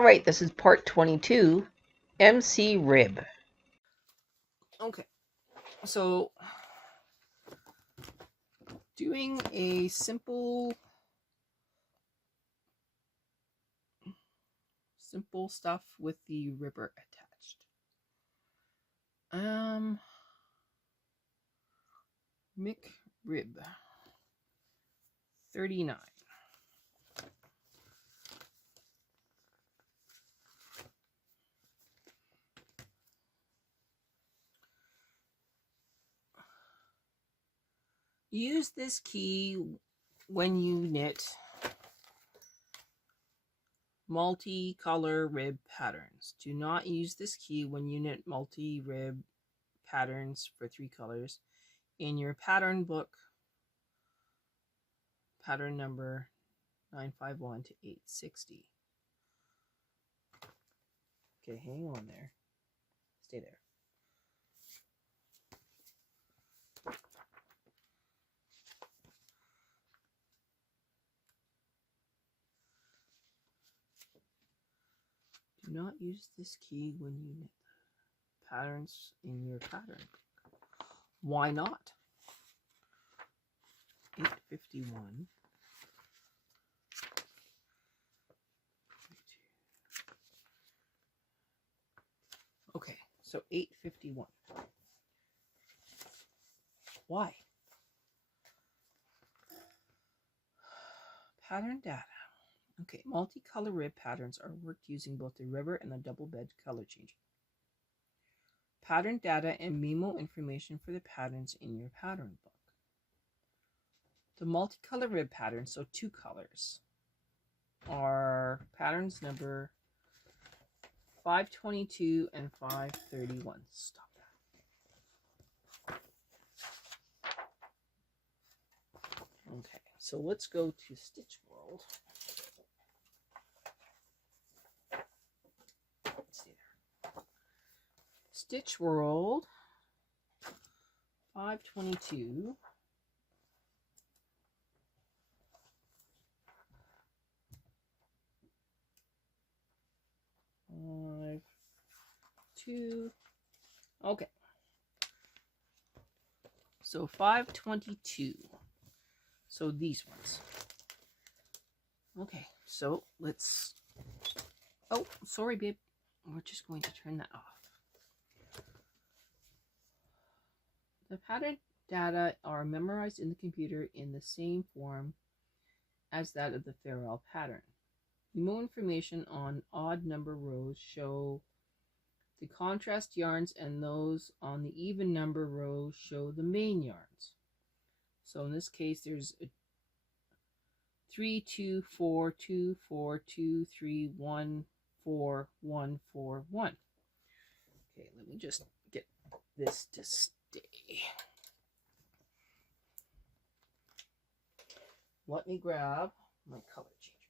All right, this is part 22, MC Rib. Okay, so doing a simple stuff with the ribber attached. McRib 39. Use this key when you knit multi-color rib patterns. Do not use this key when you knit multi-rib patterns for 3 colors. In your pattern book, pattern number 951 to 860. Okay, hang on there. Stay there. Do not use this key when you knit patterns in your pattern. Why not? 851. Okay, so 851. Why? Pattern data. Okay, multicolor rib patterns are worked using both the ribber and the double bed color changing. Pattern data and memo information for the patterns in your pattern book. The multicolor rib patterns, so 2 colors, are patterns number 522 and 531. Stop that. Okay, so let's go to Stitch World. Stay there. Stitch World 522. Okay. So 522. So these ones. Okay, so let's... Oh, sorry, babe. We're just going to turn that off. The pattern data are memorized in the computer in the same form as that of the Farrell pattern. More information on odd number rows show the contrast yarns, and those on the even number rows show the main yarns. So in this case, there's a 3, 2, 4, 2, 4, 2, 3, 1, 4, 1, 4, 1. Okay, let me just get this to stay. Let me grab my color changer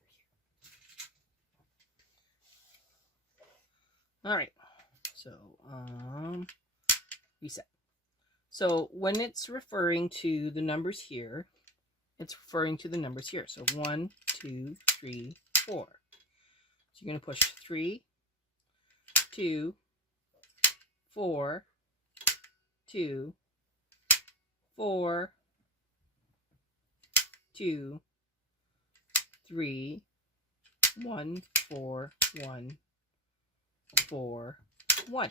here. All right, so reset. So when it's referring to the numbers here, it's referring to the numbers here. So 1, 2, 3, 4. So you're going to push 3, 2, 4, 2, 4, 2, 3, 1, 4, 1, 4, 1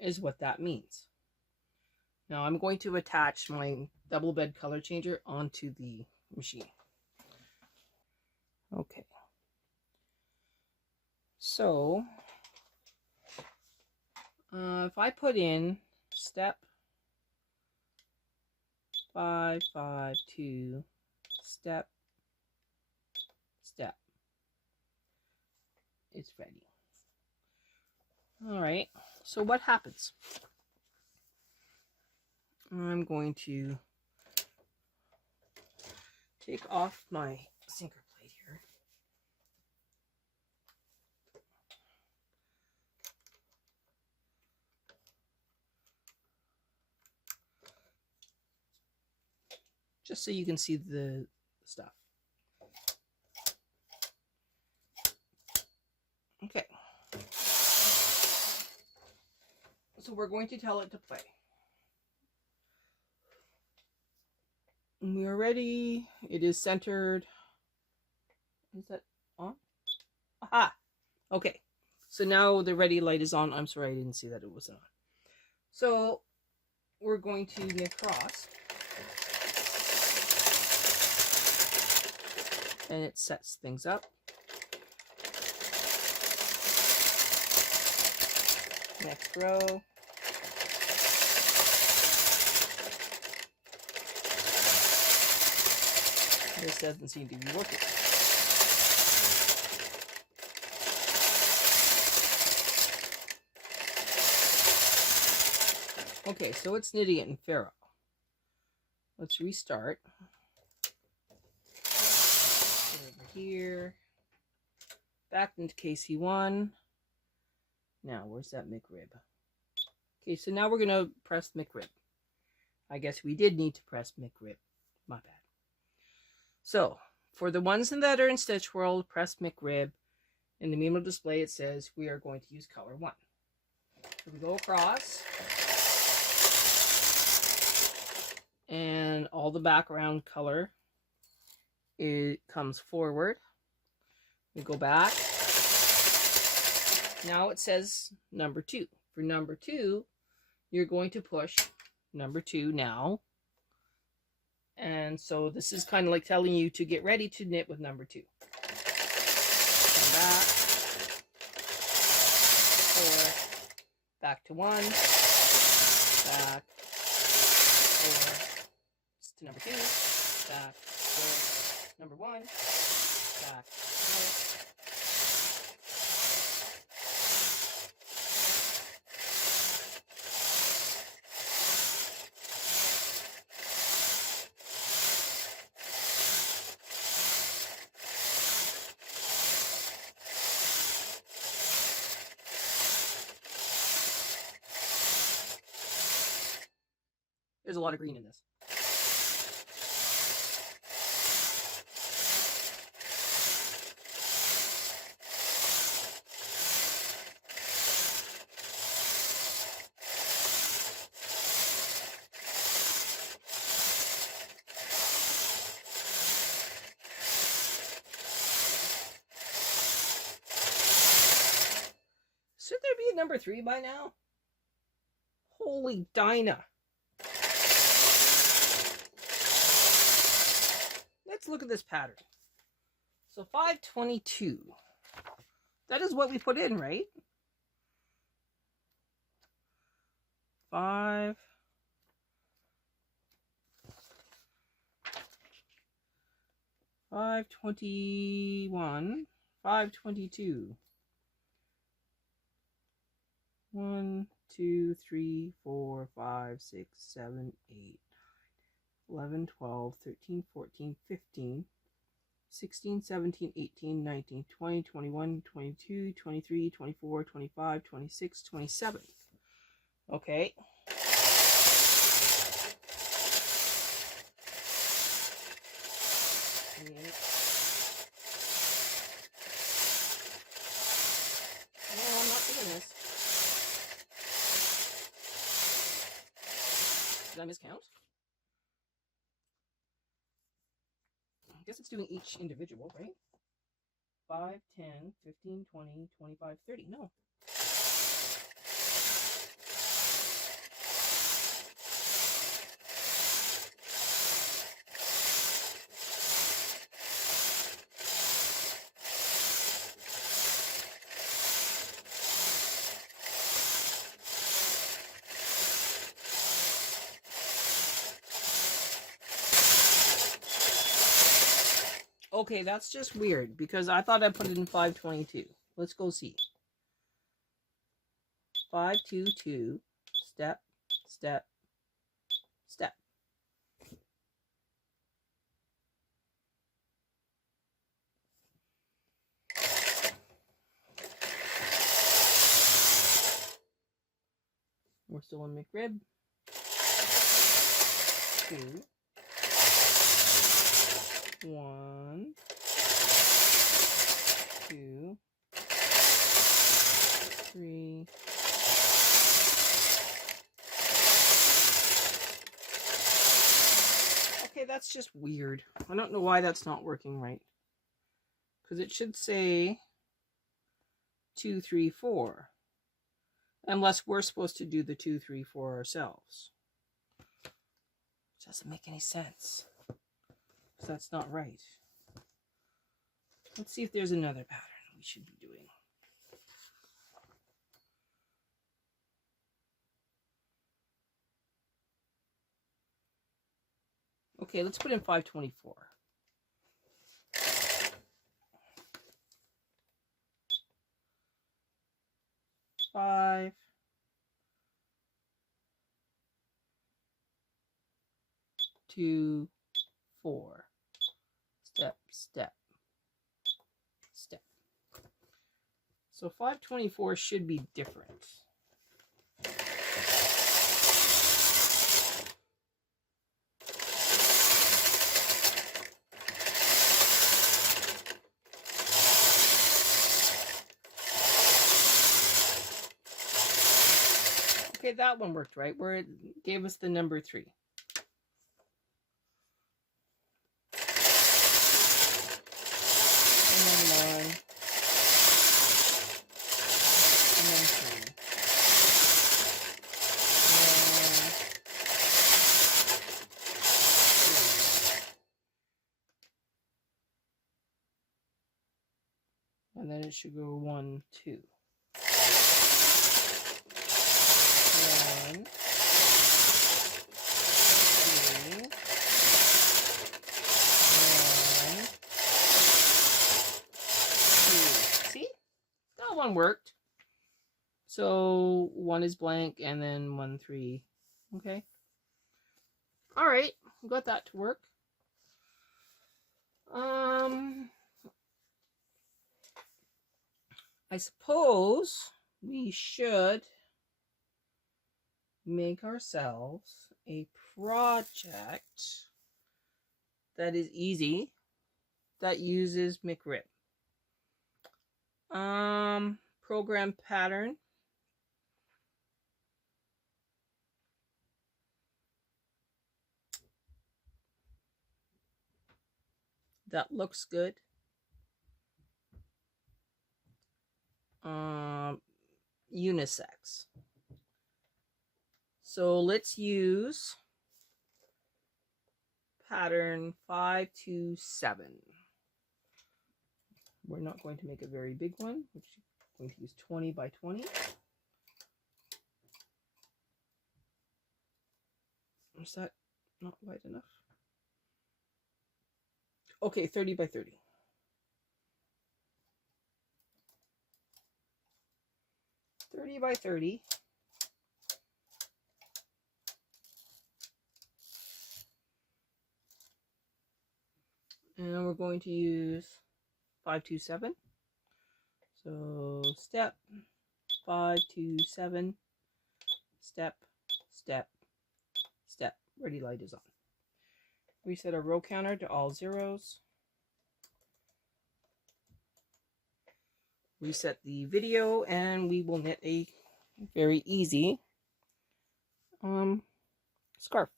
is what that means. Now I'm going to attach my double bed color changer onto the machine. Okay. So if I put in step 552, step, it's ready. All right, so what happens? I'm going to take off my sinker plate here. Just so you can see the stuff. So we're going to tell it to play. And we are ready. It is centered. Is that on? Aha! Okay. So now the ready light is on. I'm sorry, I didn't see that it was on. So we're going to knit across. And it sets things up. Next row. This doesn't seem to be working. Okay, so it's knitting it in Faro. Let's restart. Over here. Back into KC1. Now, where's that McRib? Okay, so now we're going to press McRib. I guess we did need to press McRib. My bad. So, for the ones that are in Stitch World, press McRib. In the Mimo display, it says we are going to use color 1. So we go across. And all the background color, it comes forward. We go back. Now it says number 2. For number 2, you're going to push number 2 now. And so this is kind of like telling you to get ready to knit with number 2. Come back. 4. Back to 1. Back. 4. To number 2. Back. 4. Number 1. Back. 4. There's a lot of green in this. Should there be a number 3 by now? Holy Dinah. Let's look at this pattern. So 522. That is what we put in, right? 5. 521. 522. 1, 2, 3, 4, 5, 6, 7, 8, 11, 12, 13, 14, 15, 16, 17, 18, 19, 20, 21, 22, 23, 24, 25, 26, 27. Okay. No, I'm not doing this. Did I miscount? I guess it's doing each individual, right? 5, 10, 15, 20, 25, 30. No. Okay, that's just weird because I thought I put it in 522. Let's go see. 522, step, step, step. We're still in McRib. 2. 1, 2, 3, That's just weird. I don't know why that's not working right. Because it should say 2, 3, 4. Unless we're supposed to do the 2, 3, 4 ourselves. Which doesn't make any sense. Because that's not right. Let's see if there's another pattern we should be doing. Okay, let's put in 524. 5, 2, 4. Step, step, step. So 524 should be different. Okay, that one worked right, where it gave us the number 3. And then 1. And then 3. And then it should go 1, 2. 1, 2. See? That one worked. So 1 is blank and then 1, 3. Okay. All right. Got that to work. I suppose we should make ourselves a project that is easy, that uses McRib. Program pattern. That looks good. Unisex. So let's use pattern 527. We're not going to make a very big one, which is going to use 20 by 20. Is that not wide enough? Okay, 30 by 30. 30 by 30. And we're going to use 527. So step, 527, step, step, step. Ready light is on. Reset our row counter to all zeros. Reset the video, and we will knit a very easy scarf.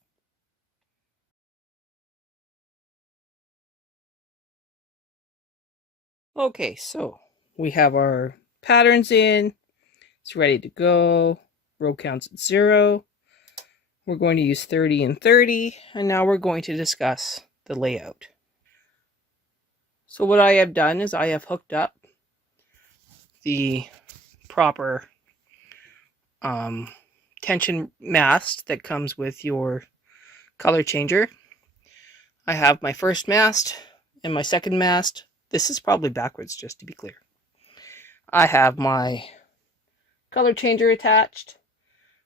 Okay, so we have our patterns in. It's ready to go. Row counts at 0. We're going to use 30 and 30, and now we're going to discuss the layout. So what I have done is I have hooked up the proper tension mast that comes with your color changer. I have my first mast and my second mast. This is probably backwards, just to be clear. I have my color changer attached.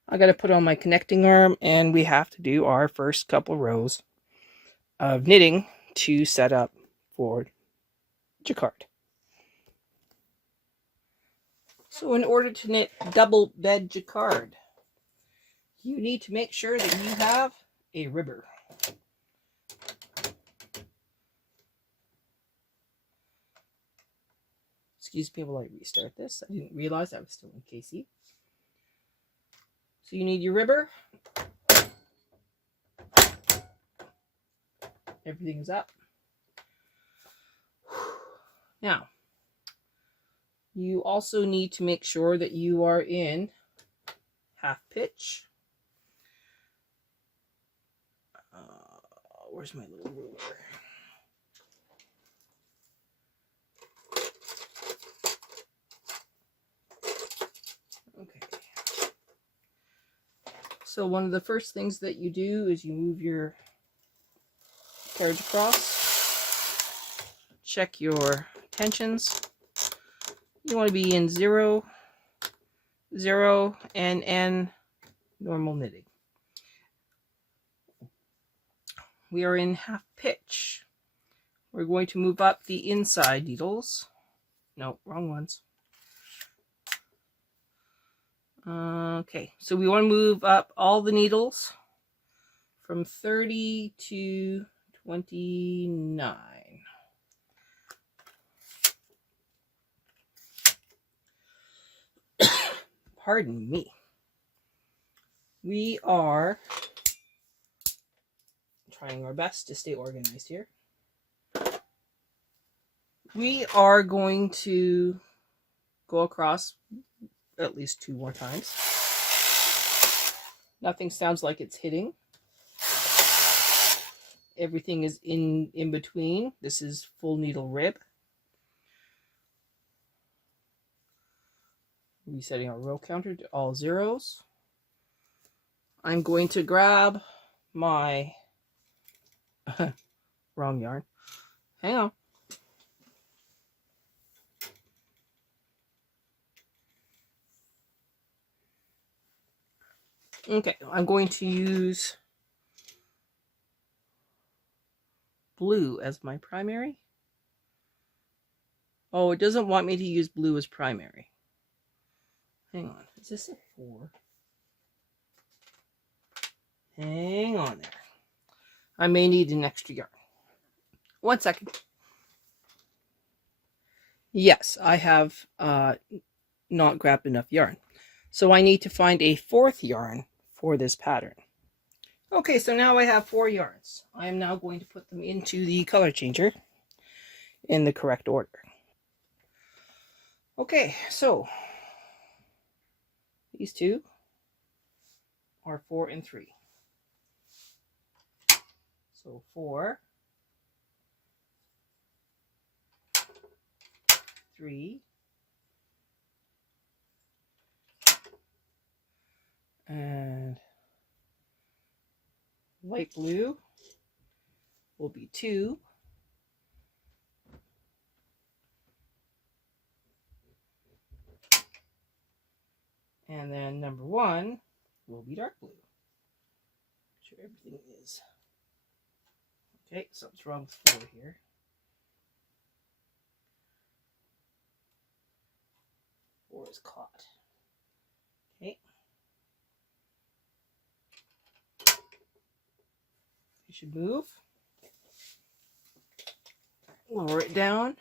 I got to put on my connecting arm, and we have to do our first couple rows of knitting to set up for jacquard. So in order to knit double bed jacquard, you need to make sure that you have a ribber. Excuse me while I restart this. I didn't realize I was still in KC. So you need your ribber. Everything is up. Now, you also need to make sure that you are in half pitch. Where's my little ruler? Okay. So one of the first things that you do is you move your carriage across. Check your tensions. You want to be in 0, 0, and normal knitting. We are in half pitch. We're going to move up the inside needles. No, wrong ones. Okay, so we want to move up all the needles from 30 to 29. Pardon me. We are trying our best to stay organized here. We are going to go across at least 2 more times. Nothing sounds like it's hitting. Everything is in between. This is full needle rib. Resetting our row counter to all 0s. I'm going to grab my wrong yarn. Hang on. Okay, I'm going to use blue as my primary. Oh, it doesn't want me to use blue as primary. Hang on, is this a 4? Hang on there. I may need an extra yarn. 1 second. Yes, I have not grabbed enough yarn. So I need to find a 4th yarn for this pattern. Okay, so now I have 4 yarns. I am now going to put them into the color changer in the correct order. Okay, so these 2 are 4 and 3. So 4, 3, and light blue will be 2, and then number 1 will be dark blue. Make sure everything is okay. Something's wrong with 4 here. Four is caught. Okay. You should move. Lower it down.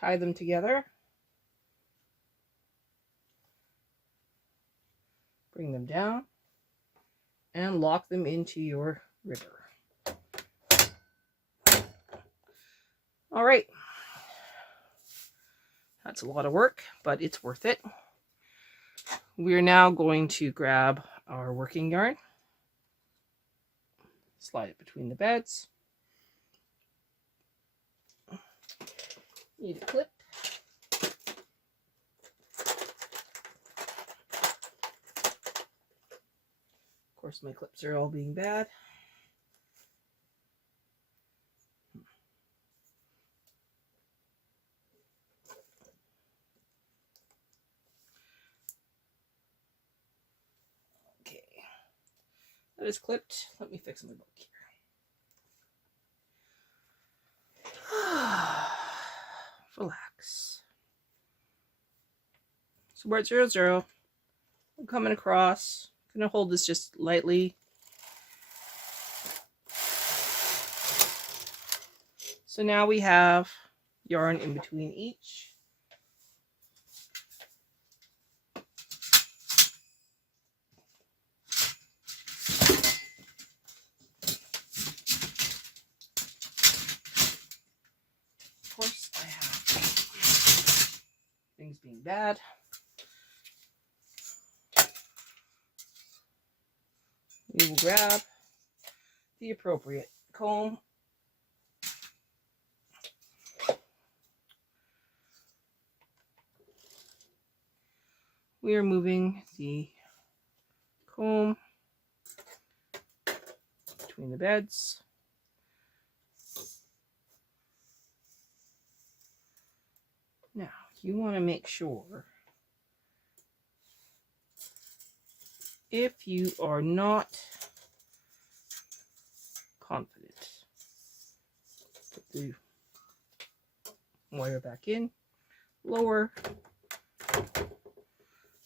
Tie them together. Bring them down. And lock them into your rigger. All right. That's a lot of work, but it's worth it. We're now going to grab our working yarn, slide it between the beds. Need a clip. Of course, my clips are all being bad. That is clipped. Let me fix my book here. Relax. So we're at 0, 0. I'm coming across. I'm going to hold this just lightly. So now we have yarn in between each. really bad. We will grab the appropriate comb. We are moving the comb between the beds. Now, you want to make sure, if you are not confident, put the wire back in, lower.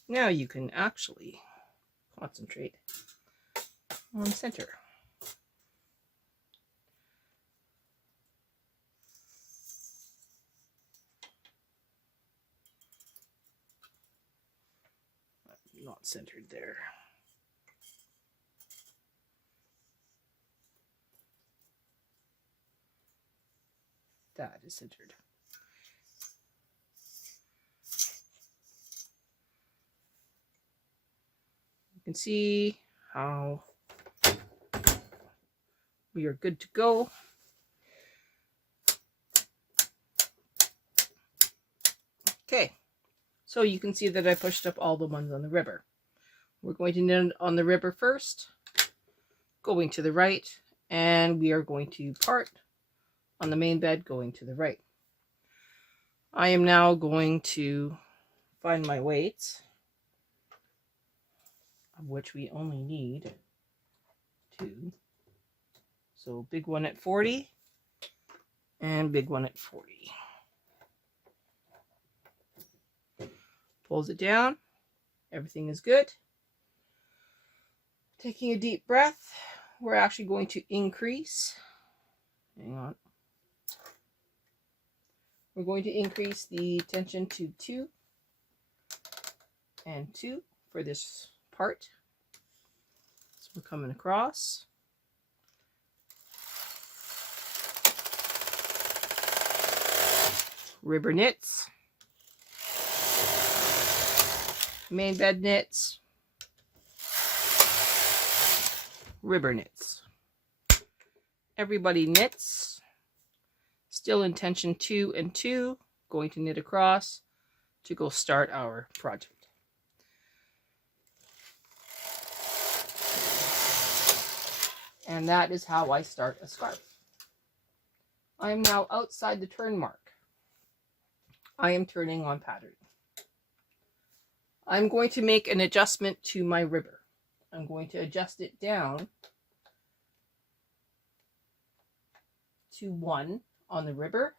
Now you can actually concentrate on center. Not centered there. That is centered. You can see how we are good to go. Okay, so you can see that I pushed up all the ones on the ribber. We're going to knit on the ribber first, going to the right, and we are going to part on the main bed going to the right. I am now going to find my weights, of which we only need 2. So big one at 40 and big one at 40. Pulls it down. Everything is good. Taking a deep breath, we're actually going to increase. Hang on. We're going to increase the tension to 2 and 2 for this part. So we're coming across. Ribber knits. Main bed knits. Ribber knits. Everybody knits. Still in tension 2 and 2. Going to knit across to go start our project. And that is how I start a scarf. I am now outside the turn mark. I am turning on pattern. I'm going to make an adjustment to my ribber. I'm going to adjust it down to 1 on the ribber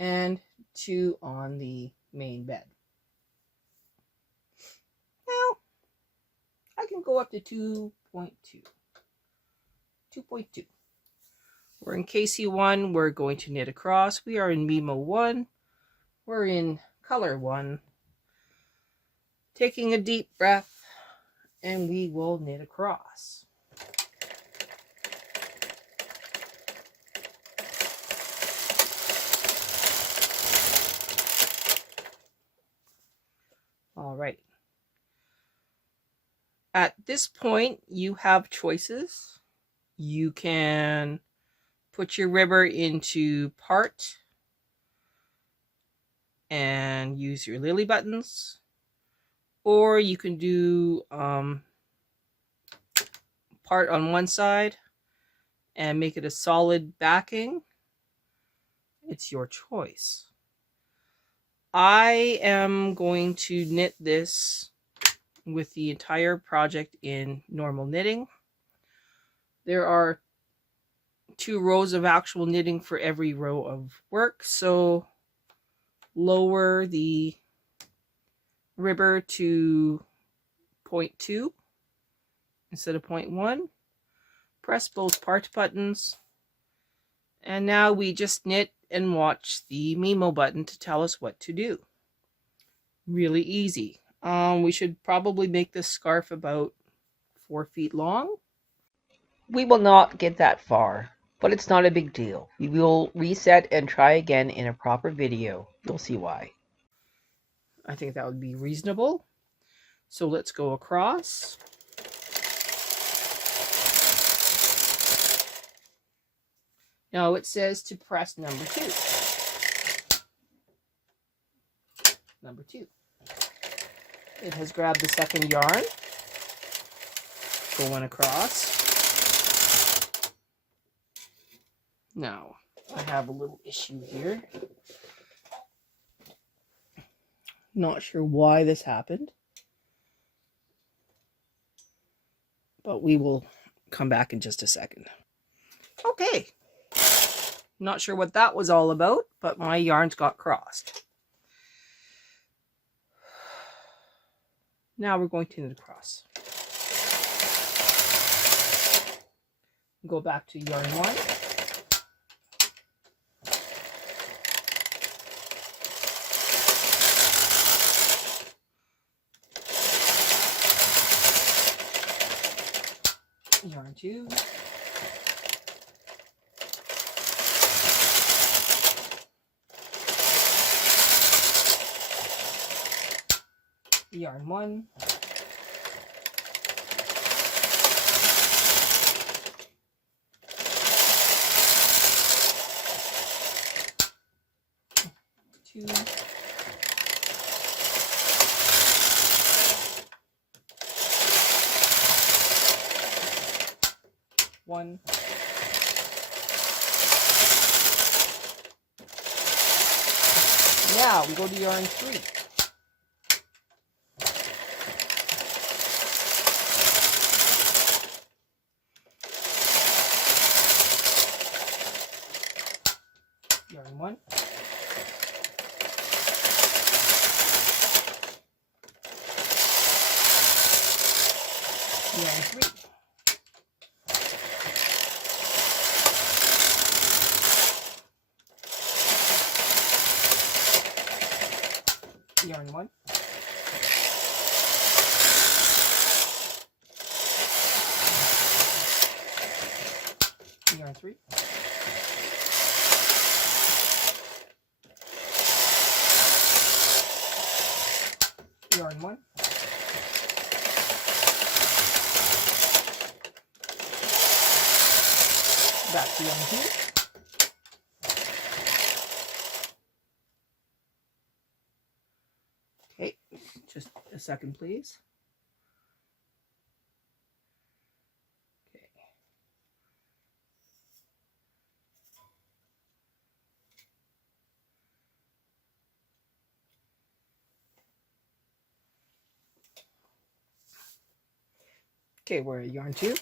and 2 on the main bed. Now, I can go up to 2.2. 2.2. We're in KC1. We're going to knit across. We are in Memo 1. We're in color 1. Taking a deep breath, and we will knit across. All right. At this point, you have choices. You can put your ribber into part and use your lily buttons, or you can do part on one side and make it a solid backing. It's your choice. I am going to knit this with the entire project in normal knitting. There are 2 rows of actual knitting for every row of work, so lower the ribber to 0.2 instead of 0.1. Press both part buttons, and now we just knit and watch the Memo button to tell us what to do. Really easy. We should probably make this scarf about 4 feet long. We will not get that far, but it's not a big deal. We will reset and try again in a proper video. You'll see why. I think that would be reasonable. So let's go across. Now it says to press number 2. Number 2. It has grabbed the second yarn, going across. Now, I have a little issue here. Not sure why this happened, but we will come back in just a second. Okay. Not sure what that was all about, but my yarns got crossed. Now we're going to knit across. Go back to yarn 1. Yarn 2. Yarn 1. Two. One. Now we go to yarn 3. Yarn 1. Yarn 3. Yarn 1. Yarn 3. Yarn 1. Back to yarn 2. Okay, just a second, please. Okay. Okay, we're at yarn 2.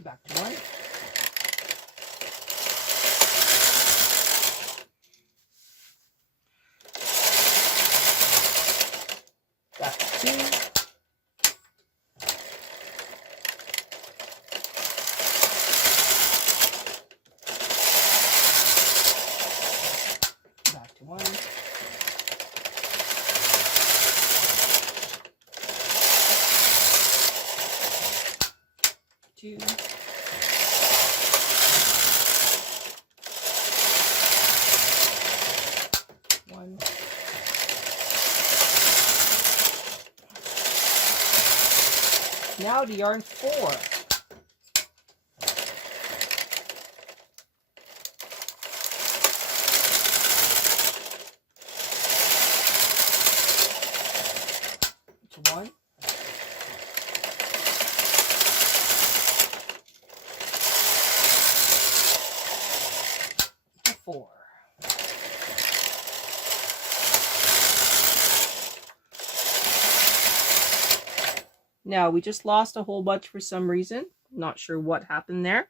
Back to 1. Back to 2. Back to 1. Two. One. Now to yarn 4. To 1. To 4. Now, we just lost a whole bunch for some reason. Not sure what happened there.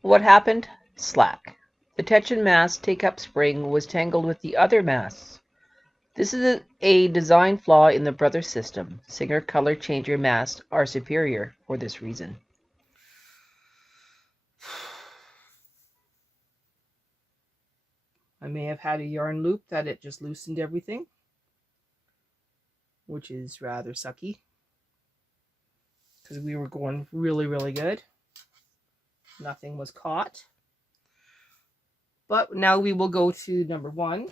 What happened? Slack. The tension mast take-up spring was tangled with the other masts. This is a design flaw in the brother system. Singer color changer masts are superior for this reason. I may have had a yarn loop that it just loosened everything, which is rather sucky because we were going really, really good. Nothing was caught. But now we will go to number 1.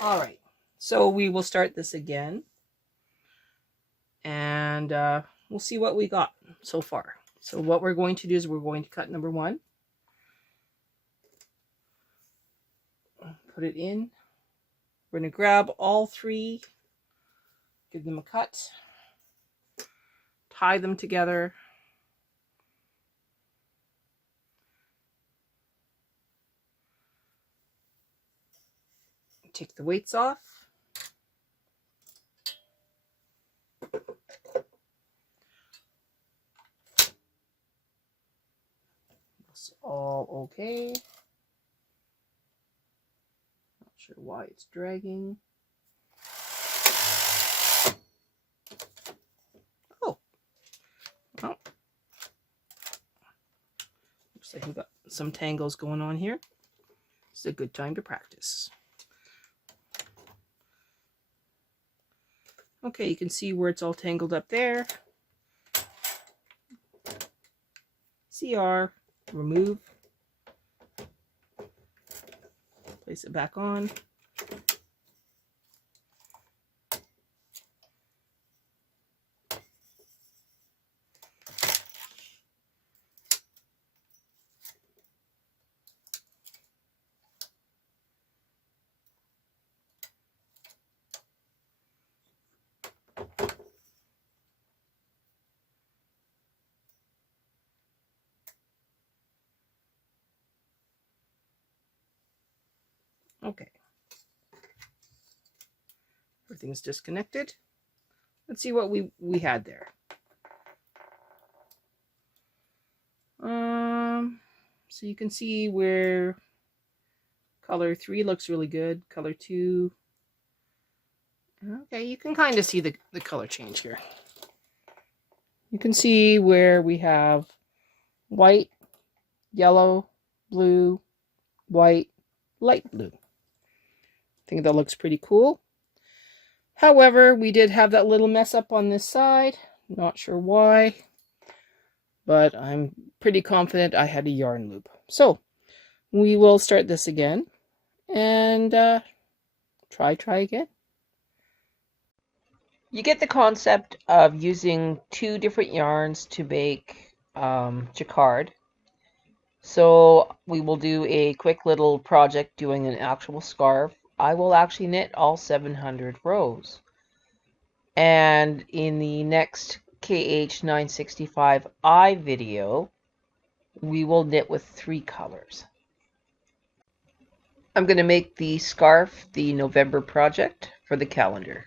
All right, so we will start this again, and we'll see what we got so far. So what we're going to do is we're going to cut number 1, put it in. We're going to grab all 3, give them a cut, tie them together, take the weights off. It's all okay. Not sure why it's dragging. Oh, well, looks like we've got some tangles going on here. It's a good time to practice. Okay, you can see where it's all tangled up there. CR, remove, place it back on. Okay. Everything's disconnected. Let's see what we had there. So you can see where color 3 looks really good. Color 2. Okay, you can kind of see the color change here. You can see where we have white, yellow, blue, white, light blue. I think that looks pretty cool. However, we did have that little mess up on this side. Not sure why, but I'm pretty confident I had a yarn loop. So we will start this again and try again. You get the concept of using 2 different yarns to make jacquard. So we will do a quick little project doing an actual scarf. I will actually knit all 700 rows. And in the next KH965I video, we will knit with 3 colors. I'm going to make the scarf the November project for the calendar.